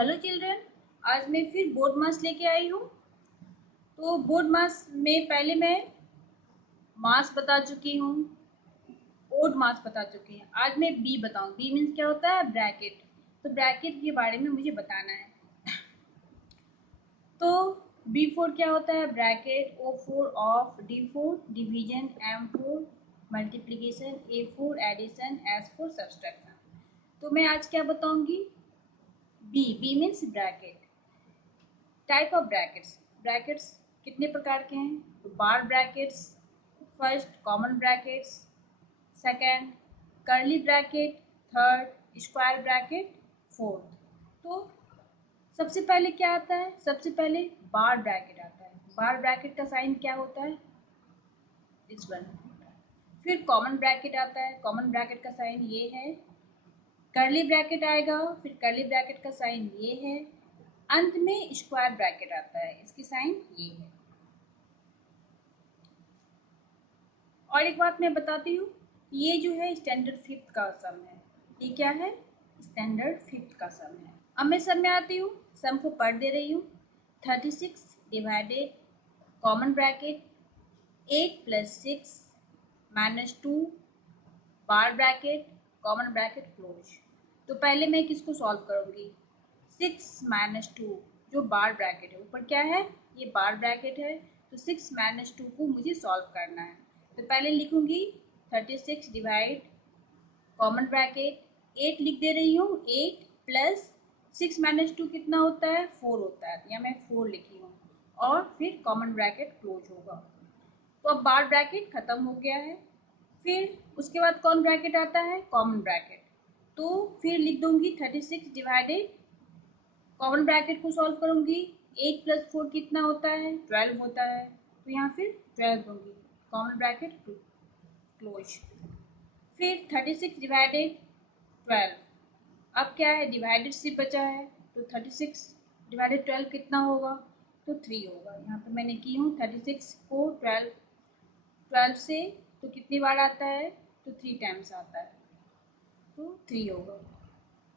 Hello children. आज मैं फिर बोर्ड मास लेके आई हूँ। तो बोर्ड मास में पहले मैं मास बता चुकी हूँ, ओड मास बता चुकी हूँ। आज मैं बी बताऊँ। बी मीन्स क्या होता है? ब्रैकेट। तो ब्रैकेट के बारे में मुझे बताना है। तो बी फोर क्या होता है? Bracket. O for of, D for division, M for multiplication, A for addition, S for subtraction. तो मैं आज क्या बताऊंगी? B. B means bracket. Type of brackets. Brackets कितने प्रकार के हैं? तो bar brackets, first common brackets, second curly bracket, third square bracket, fourth. तो सबसे पहले क्या आता है? सबसे पहले बार ब्रैकेट आता है। बार ब्रैकेट का साइन क्या होता है? This one. फिर कॉमन ब्रैकेट आता है। कॉमन ब्रैकेट का साइन ये है। कर्ली ब्रैकेट आएगा, फिर कर्ली ब्रैकेट का साइन ये है। अंत में स्क्वायर ब्रैकेट आता है, इसकी साइन ये है। और एक बात मैं बताती हूँ, ये जो है स्टैंडर्ड फिफ्थ का सम है। ये क्या है? स्टैंडर्ड फिफ्थ का सम है। अब मैं सम में आती हूँ, सम को पढ़ दे रही हूँ। 36 divided common bracket 8 plus 6 minus 2 बार ब्रैकेट कॉमन ब्रैकेट क्लोज। तो पहले मैं किसको सॉल्व करूँगी? 6 माइनस 2 जो बार ब्रैकेट है, ऊपर क्या है? ये बार ब्रैकेट है। तो 6 माइनस 2 को मुझे सॉल्व करना है। तो पहले लिखूंगी 36 डिवाइड कॉमन ब्रैकेट 8 लिख दे रही हूँ। 8 प्लस 6 माइनस 2 कितना होता है? 4 होता है। तो यहाँ मैं 4 लिखी हूँ और फिर कॉमन ब्रैकेट क्लोज होगा। तो अब बार ब्रैकेट खत्म हो गया है। फिर उसके बाद कौन ब्रैकेट आता है? Common bracket. तो फिर लिख दूंगी 36 डिवाइडेड कॉमन ब्रैकेट को सॉल्व करूंगी। 8 प्लस 4 कितना होता है? 12 होता है। तो यहाँ फिर 12 दूंगी, कॉमन ब्रैकेट क्लोज। फिर 36 डिवाइडेड 12। अब क्या है? डिवाइडेड से बचा है। तो 36 डिवाइडेड 12 कितना होगा? तो 3 होगा। यहाँ पे मैंने की हूँ 36 को 12 से तो कितनी बार आता है? तो 3 टाइम्स आता है। तो 3 होगा।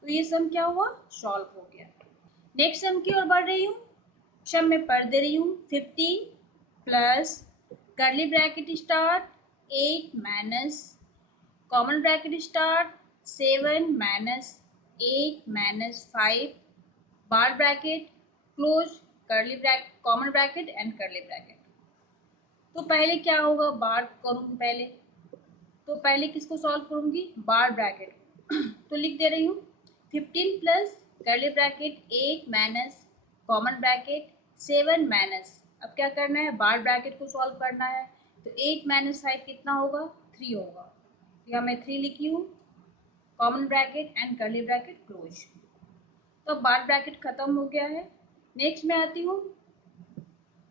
तो ये सम क्या हुआ? सॉल्व हो गया। नेक्स्ट सम की ओर बढ़ रही हूँ। सम में पढ़ दे रही हूँ। 15 plus curly bracket start 8 minus common bracket start 7 minus 8 minus 5 bar bracket close curly bracket common bracket and curly bracket. तो पहले क्या होगा? बार करूंगी पहले। तो पहले किसको सॉल्व करूंगी? बार ब्रैकेट। तो लिख दे रही हूँ 15 plus curly bracket 8 minus common bracket 7 minus, अब क्या करना है? बार ब्रैकेट को सॉल्व करना है। तो 8 माइनस 5 कितना होगा? 3 होगा। यहाँ मैं 3 लिखी हूँ, common bracket and curly bracket close. तो अब बार ब्रैकेट खत्म हो गया है। नेक्स्ट में आती हूँ।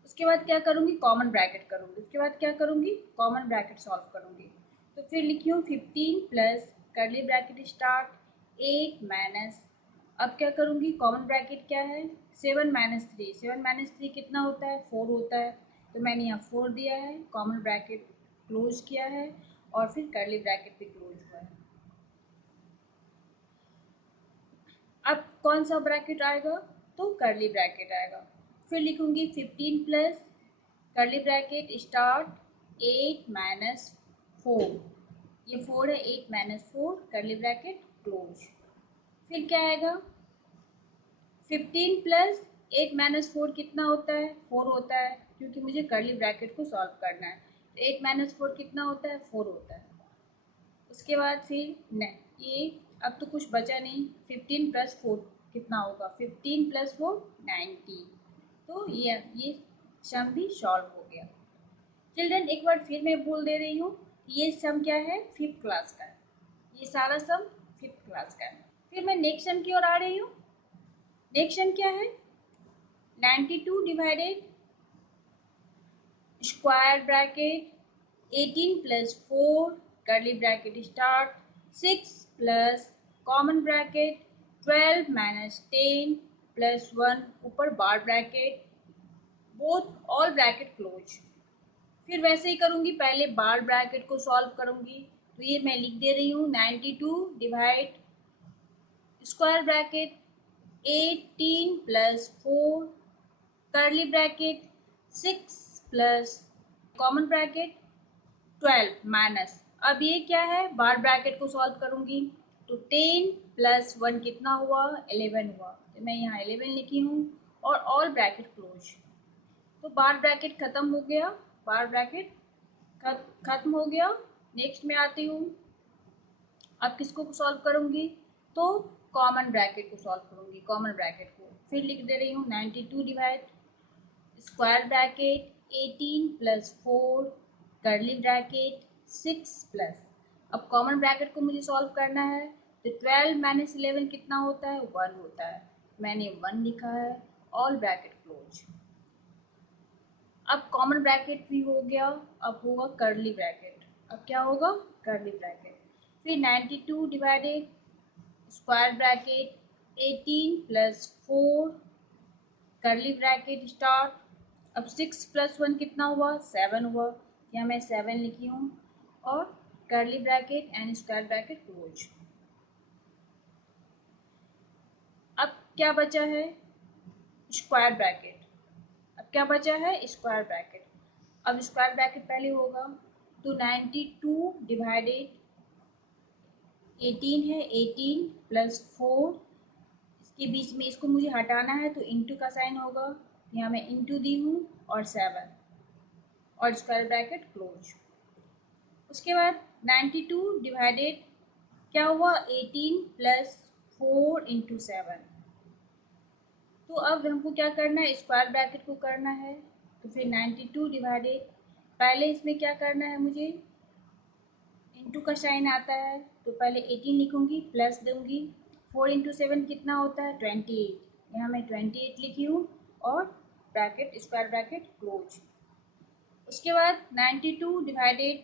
उसके बाद क्या करूंगी? कॉमन ब्रैकेट करूंगी। उसके बाद क्या करूंगी? कॉमन ब्रैकेट सॉल्व करूंगी। तो फिर लिखी हूँ 15 plus curly bracket start 8 minus, अब क्या करूंगी? कॉमन ब्रैकेट क्या है? 7 माइनस 3। 7 माइनस 3 कितना होता है? 4 होता है। तो मैंने यहाँ 4 दिया है, कॉमन ब्रैकेट क्लोज किया है और फिर कर्ली ब्रैकेट भी क्लोज हुआ है। अब कौन सा ब्रैकेट आएगा? तो कर्ली ब्रैकेट आएगा। फिर लिखूंगी 15 plus curly bracket start 8 minus 4, ये 4 है, 8 माइनस 4 कर्ली ब्रैकेट क्लोज। फिर क्या आएगा? 15 प्लस 8 माइनस 4 कितना होता है? 4 होता है, क्योंकि मुझे कर्ली ब्रैकेट को सॉल्व करना है। तो 8 माइनस 4 कितना होता है? 4 होता है। उसके बाद फिर ये अब तो कुछ बचा नहीं। 15 प्लस 4 कितना होगा? 15 प्लस 4 19। तो ये सम भी सॉल्व हो गया। चिल्ड्रन एक बार फिर मैं बोल दे रही हूँ, ये सम क्या है? 5th क्लास का है। ये सारा सम 5th क्लास का है। फिर मैं नेक्स्ट सम की ओर आ रही हूँ। नेक्स्ट सम क्या है? 92 divided square bracket 18 plus 4 curly bracket start 6 plus common bracket 12 minus 10 plus 1 ऊपर bar bracket both all bracket close. फिर वैसे ही करूंगी, पहले बार ब्रैकेट को सॉल्व करूंगी। तो ये मैं लिख दे रही हूँ 92 divide square bracket 18 plus 4 curly bracket 6 plus common bracket 12 minus, अब ये क्या है, बार ब्रैकेट को सॉल्व करूंगी तो 10 प्लस 1 कितना हुआ, 11 हुआ, तो मैं यहाँ 11 लिखी हूँ और ऑल ब्रैकेट क्लोज। तो बार ब्रैकेट खत्म हो गया, बार ब्रैकेट खत्म हो गया। नेक्स्ट में आती हूँ, अब किसको सॉल्व करूंगी, तो कॉमन ब्रैकेट को सॉल्व करूंगी, कॉमन ब्रैकेट को फिर लिख दे रही हूँ 92 divide square bracket 18 plus 4 curly bracket 6 plus, अब कॉमन ब्रैकेट को मुझे सॉल्व करना है तो 12 माइनस 11 कितना होता है, 1 होता है, मैंने 1 लिखा है, ऑल ब्रैकेट क्लोज। अब कॉमन ब्रैकेट भी हो गया, अब होगा कर्ली ब्रैकेट, अब क्या होगा, कर्ली ब्रैकेट, फिर 92 divided square bracket 18 plus 4 curly bracket start, अब 6 प्लस 1 कितना हुआ, 7 हुआ, यहाँ मैं 7 लिखी हूँ और curly bracket and square bracket close. अब क्या बचा है, स्क्वायर ब्रैकेट, अब क्या बचा है, स्क्वायर ब्रैकेट, अब स्क्वायर ब्रैकेट पहले होगा तो 92 डिवाइडेड 18 है, 18 प्लस 4, इसके बीच में इसको मुझे हटाना है तो इंटू का साइन होगा, यहाँ मैं इंटू दी हूँ और 7 और स्क्वायर ब्रैकेट क्लोज। उसके बाद 92 डिवाइडेड क्या हुआ, 18 प्लस 4 इंटू 7, तो अब हमको क्या करना है, स्क्वायर ब्रैकेट को करना है, तो फिर 92 डिवाइडेड, पहले इसमें क्या करना है मुझे, इंटू का साइन आता है तो पहले 18 लिखूंगी प्लस दूंगी, 4 इंटू 7 कितना होता है, 28, यहाँ मैं 28 लिखी हूँ और ब्रैकेट स्क्वायर ब्रैकेट क्लोज। उसके बाद 92 डिवाइडेड,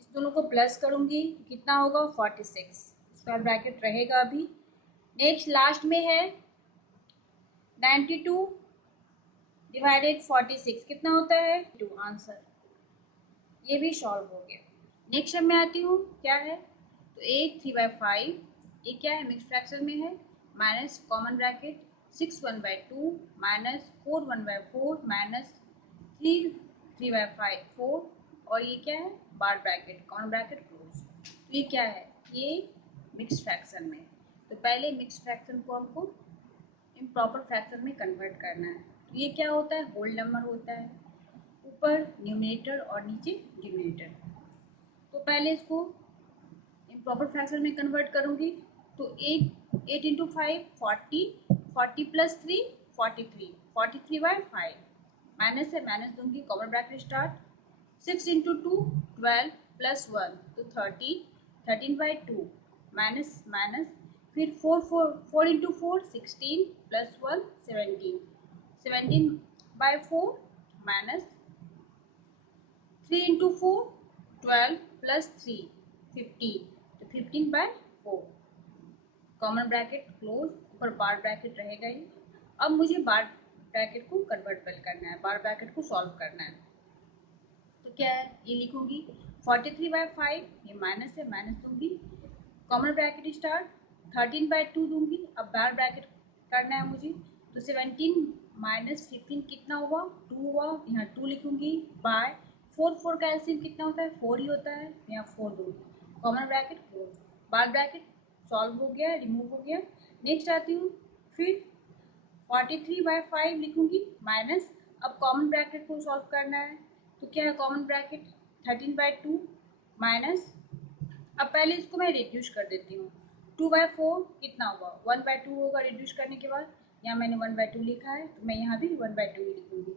इस दोनों को प्लस करूंगी कितना होगा, 46, स्क्वायर ब्रैकेट रहेगा अभी। नेक्स्ट लास्ट में है 92 डिवाइडेड 46 कितना होता है, 2, आंसर, ये भी सॉल्व हो गया। नेक्स्ट में आती हूँ, क्या है, तो 8 3/5, ये क्या है, मिक्स फ्रैक्शन में है, minus common bracket 6 1/2 minus 4 1/4 minus 3 3/5 4, और ये क्या है, बार ब्रैकेट कॉमन ब्रैकेट क्लोज। तो ये क्या है, ये मिक्स फ्रैक्शन में, तो पहले मिक्स फ्रैक्शन को हमको इम्प्रॉपर फ्रैक्शन में कन्वर्ट करना है। तो ये क्या होता है, होल नंबर होता है, ऊपर न्यूमरेटर और नीचे डिनोमिनेटर। तो पहले इसको इम्प्रॉपर फ्रैक्शन में कन्वर्ट करूंगी तो 8 इंटू 5 40, 40 प्लस 3 43, 43/5 माइनस है, माइनस दूंगी, common bracket start, 6 into 2 12 plus 1 तो 13, 13/2 माइनस माइनस, फिर 4 into 4 16 plus 1 17, 17/4 minus 3 into 4 12 plus 3 15, तो 15/4, कॉमन ब्रैकेट क्लोज, ऊपर बार ब्रैकेट रहेगा ही। अब मुझे बार ब्रैकेट को कन्वर्ट करना है, बार ब्रैकेट को सॉल्व करना है, तो क्या है, ये लिखूंगी 43/5, ये माइनस है, माइनस दूंगी, कॉमन ब्रैकेट स्टार्ट, 13/2 दूंगी, अब बार ब्रैकेट करना है मुझे, तो 17 माइनस 15 कितना हुआ, 2 हुआ, यहाँ 2 लिखूंगी, बाय 4 का एलसीएम कितना होता है, 4 ही होता है, यहाँ 4 दूंगी, कॉमन ब्रैकेट क्लोज, बार ब्रैकेट सॉल्व हो गया, रिमूव हो गया। नेक्स्ट आती हूँ, फिर 43/5 लिखूंगी माइनस, अब कॉमन ब्रैकेट को सॉल्व करना है, तो क्या है, कॉमन ब्रैकेट 13/2 माइनस, अब पहले इसको मैं रिड्यूस कर देती हूँ, 2/4 कितना हुआ, 1/2 होगा रिड्यूस करने के बाद, यहाँ मैंने 1/2 लिखा है तो मैं यहाँ भी 1/2 ही लिखूंगी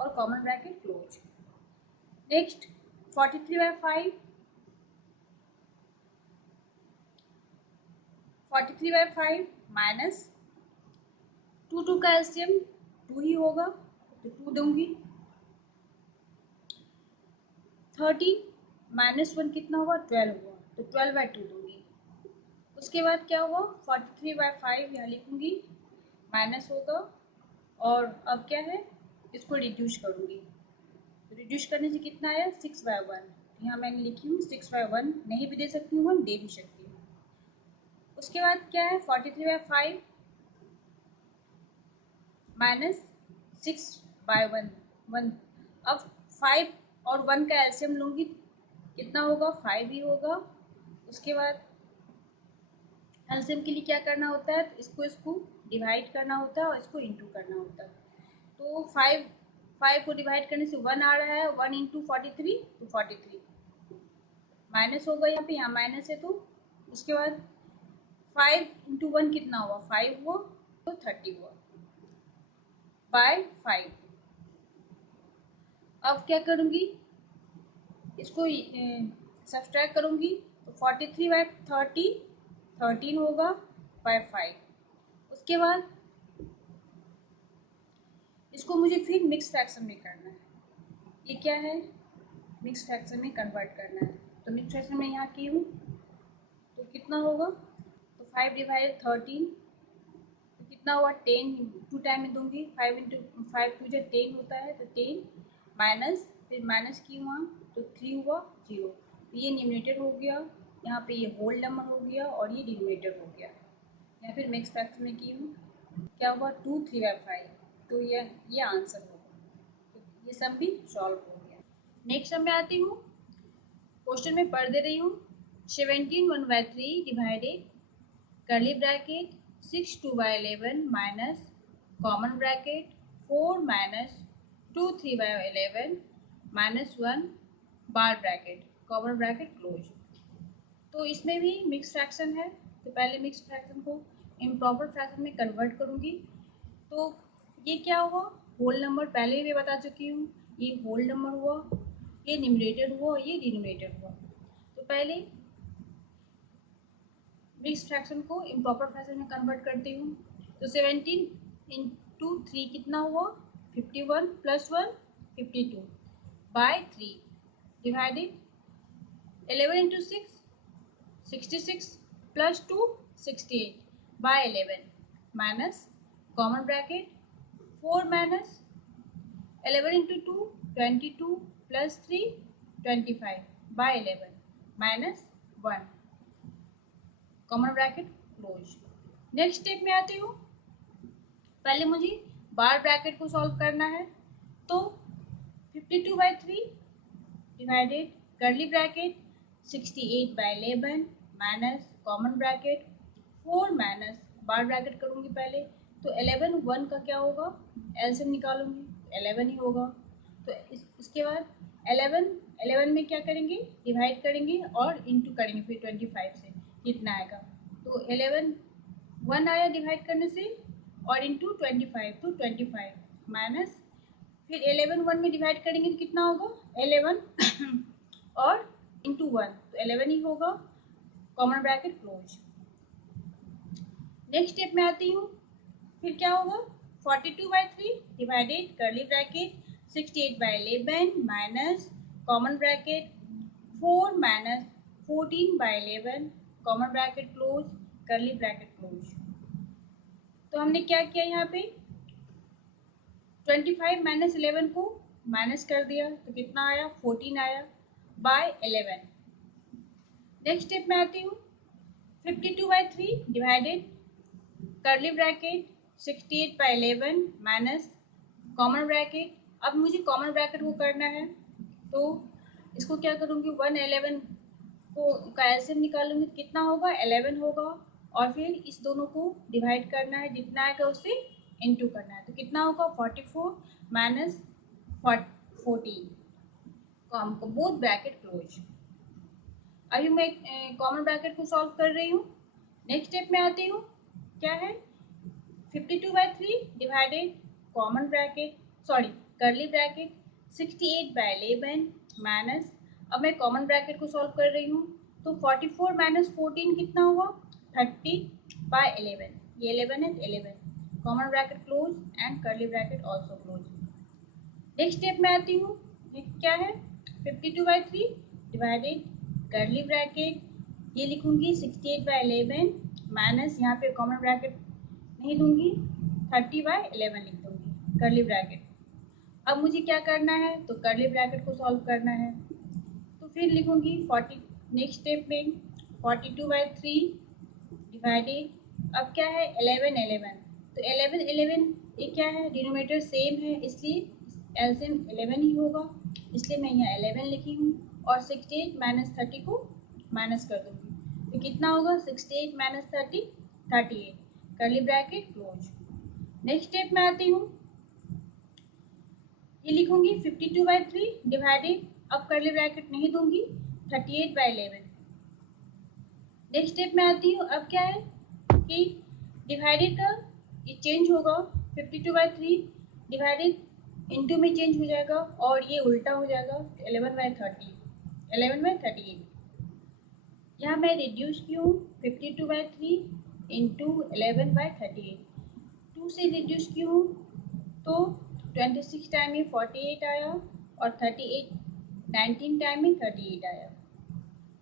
और common bracket close. Next 43/5, 43/5 minus 2 का एलसीएम 2 ही होगा तो 2 दूंगी, 13 माइनस 1 कितना हुआ, 12 हुआ, तो 12/2 दूंगी। उसके बाद क्या हुआ, 43/5 यहाँ लिखूंगी, माइनस होगा, और अब क्या है, इसको रिड्यूस करूंगी, रिड्यूस करने से कितना आया, 6/1, यहाँ मैंने लिखी हूँ 6/1, नहीं भी दे सकती हूँ, 1 दे भी सकती हूँ। उसके बाद क्या है, 43/5 माइनस 6/1। अब 5 और 1 का एलसीएम लूँगी, कितना होगा? 5 ही होगा। उसके बाद एलसीएम के लिए क्या करना होता है? इसको डिवाइड करना होता है और इसको इंटू करना होता है। तो 5 को डिवाइड करने से 1 आ रहा है, 1 इंटू 43 तो 43 माइनस होगा, यहाँ माइनस है तो उसके बाद 5 इंटू 1 कितना हुआ? 5 हुआ, तो 30 हुआ बाय 5। अब क्या करूँगी? इसको सब्सट्रैक्ट करूँगी तो 43/30 13 होगा बाय 5। उसके बाद इसको मुझे फिर मिक्स फ्रैक्शन में करना है। ये क्या है? मिक्स फ्रैक्शन में कन्वर्ट करना है। तो मिक्स फ्रैक्शन में यहाँ की हूँ तो कितना होगा? तो 5/13 तो कितना हुआ? 10। 2 टाइम में दूंगी, 5 इंटू 5 टू जो 10 होता है, तो 10 माइनस, फिर माइनस की वहाँ तो 3 हुआ 0। तो ये न्यूमरेटर हो गया, यहाँ पे ये होल नंबर हो गया और ये डिनोमिनेटर हो गया। या फिर मिक्स फ्रैक्शन में की हूँ, क्या हुआ? 2 3/5। तो ये आंसर होगा। तो ये सम भी सॉल्व हो गया। नेक्स्ट सम में आती हूँ, क्वेश्चन में पढ़ दे रही हूँ। 17 1/3 divided curly bracket 6 2/11 minus common bracket 4 minus 2 3/11 minus 1 बार ब्रैकेट कॉमन ब्रैकेट क्लोज। तो इसमें भी मिक्स फ्रैक्शन है, तो पहले मिक्स फ्रैक्शन को इम्प्रॉपर फ्रैक्शन में कन्वर्ट करूँगी। तो ये क्या हुआ? होल नंबर पहले ही मैं बता चुकी हूँ, ये होल नंबर हुआ, ये न्यूमरेटर हुआ, ये डिनोमिनेटर हुआ। तो पहले मिक्स फ्रैक्शन को इम्प्रॉपर फ्रैक्शन में कन्वर्ट करती हूँ। तो 17 इंटू 3 कितना हुआ? 51 plus 1 52 by 3 divided 11 into 6 66 plus 2 68 by 11 minus common bracket 4 minus 11 into 2 22 plus 3 25 by 11 minus 1 common bracket close. Next step में आती हूँ, पहले मुझे बार ब्रैकेट को सॉल्व करना है। तो 52/3 divided curly bracket 68/11 minus common bracket 4 minus bar bracket करूँगी पहले, तो 11 1 का क्या होगा? एलसीएम निकालूंगी 11 ही होगा। तो इसके बाद 11 में क्या करेंगे? डिवाइड करेंगे और इंटू करेंगे फिर 25 से, कितना आएगा? तो 11 1 आया डिवाइड करने से और इंटू 25 तो 25 माइनस, फिर 11 1 में डिवाइड करेंगे तो कितना होगा? 11 और इंटू 1 तो 11 ही होगा, common bracket close. Next step में आती हूँ, फिर क्या होगा? 42/3 divided curly bracket 68/11 minus common bracket 4 minus 14/11 common bracket close curly bracket close. तो हमने क्या किया? यहाँ पे 25 माइनस 11 को माइनस कर दिया तो कितना आया? 14 आया बाय 11। नेक्स्ट स्टेप में आती हूँ, 52/3 divided curly bracket 68/11 minus common bracket. अब मुझे कॉमन ब्रैकेट को करना है, तो इसको क्या करूँगी? 1 11 को का एलसीएम निकालूंगी, कितना होगा? 11 होगा और फिर इस दोनों को डिवाइड करना है, जितना आएगा उससे इंटू करना है, तो कितना होगा? 44 माइनस 14 बोथ ब्रैकेट क्लोज। अभी मैं कॉमन ब्रैकेट को सॉल्व कर रही हूँ। नेक्स्ट स्टेप में आती हूँ, क्या है? 52/3 divided common bracket curly bracket 68/11 minus, अब मैं कॉमन ब्रैकेट को सॉल्व कर रही हूँ, तो 44 माइनस 14 कितना हुआ? 30/11। ये 11 है, 11 common bracket close and curly bracket also close. Next step में आती हूँ, क्या है? 52/3 डिवाइडेड कर्ली ब्रैकेट, ये लिखूंगी 68/11 माइनस, यहाँ पे कॉमन ब्रैकेट नहीं दूंगी, 30/11 लिख दूंगी कर्ली ब्रैकेट। अब मुझे क्या करना है? तो कर्ली ब्रैकेट को सॉल्व करना है, तो फिर लिखूंगी 40। नेक्स्ट स्टेप में 42/3 डिवाइडेड, अब क्या है? 11 11, तो 11 11 ये क्या है, डिनोमिनेटर सेम है, इसलिए एलसीएम 11 ही होगा, इसलिए मैं यहाँ 11 लिखी हूँ और 68 माइनस 30 को माइनस कर दूँगी तो कितना होगा 68 minus 30 38, curly bracket close. Next step में आती हूँ, ये लिखूंगी 52/3 डिवाइडेड, अब कर्ली ब्रैकेट नहीं दूंगी, 38/11। नेक्स्ट स्टेप में आती हूँ, अब क्या है कि डिवाइडेड का ये चेंज होगा, 52/3 डिवाइडेड इनटू में चेंज हो जाएगा और ये उल्टा हो जाएगा 11/30, 11/38। यहाँ मैं रिड्यूस की हूँ 52/3 इंटू 11/38, 2 से रिड्यूस की हूँ तो 26 टाइम में 48 आया और 38 19 टाइम में 38 आया,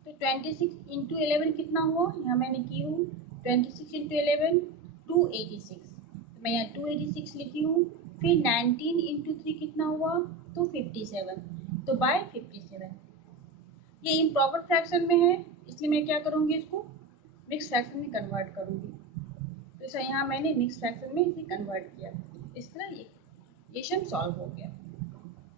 तो 26 इंटू 11 कितना हुआ, यहाँ मैंने की हूँ 26 इंटू 11 286, तो मैं यहाँ 286 लिखी हूँ। फिर 19 इंटू 3 कितना हुआ, तो 57, तो बाय 57। ये इम्प्रॉपर फ्रैक्शन में है, इसलिए मैं क्या करूँगी, इसको मिक्स फ्रैक्शन में कन्वर्ट करूँगी। तो इसे यहाँ मैंने मिक्स फ्रैक्शन में इसे कन्वर्ट किया, इस तरह ये इक्वेशन सॉल्व हो गया।